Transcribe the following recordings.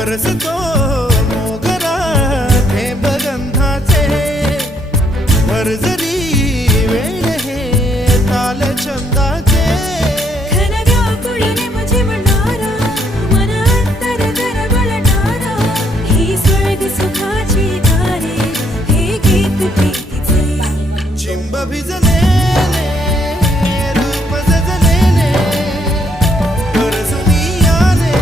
बरसतो मोगरा थेंब गंधाचे भरजरी वेळ हे ताल छंदाचे घन व्याकुळने मुझे म्हणणारा मन अंतर गरगळणारा ही स्वर्ग सुखाची दारे हे गीत प्रीतीचे चिंब भिजलेले रूप सजलेले परसुनी आले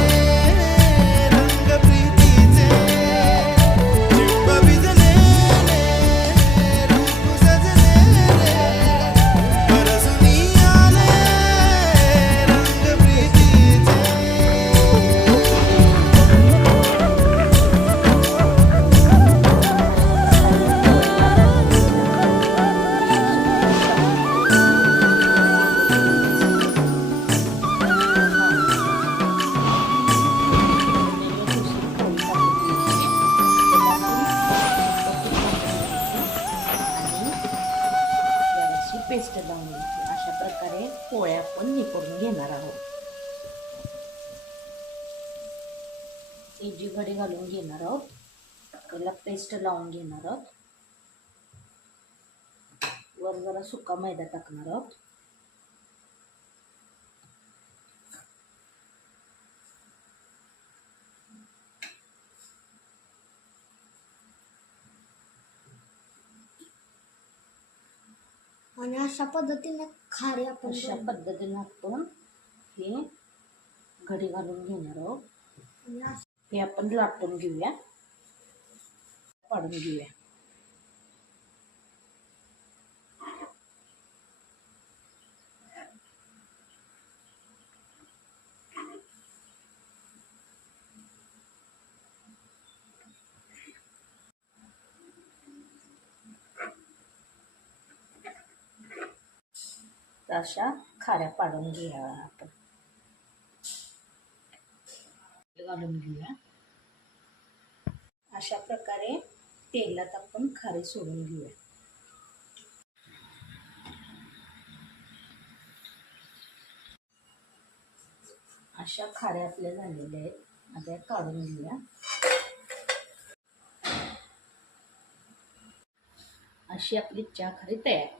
रंग प्रीतीचे चिंब भिजलेले रूप सजलेले परसुनी आले रंग प्रीतीचे जराशी पेस्ट लावून घ्यायची. अशा प्रकारे पोळ्या आपण निपडून घेणार आहोत. ही जी घडी घालून घेणार आहोत त्याला पेस्ट लावून घेणार आहोत. वर जरा सुका मैदा टाकणार आहोत. आणि अशा पद्धतीने खारी आपण अशा पद्धतीने आपण हे घडी घालून घेणार आहोत. हे आपण लाटून घेऊया, पाडून घेऊया. अशा खाऱ्या पाडून घेऊया. आपण घालून घेऊया. अशा प्रकारे तेलात आपण खारी सोडून घेऊया. अशा खाऱ्या आपल्या झालेल्या आहेत. आता या काढून घेऊया. अशी आपली चहा खारी तयार.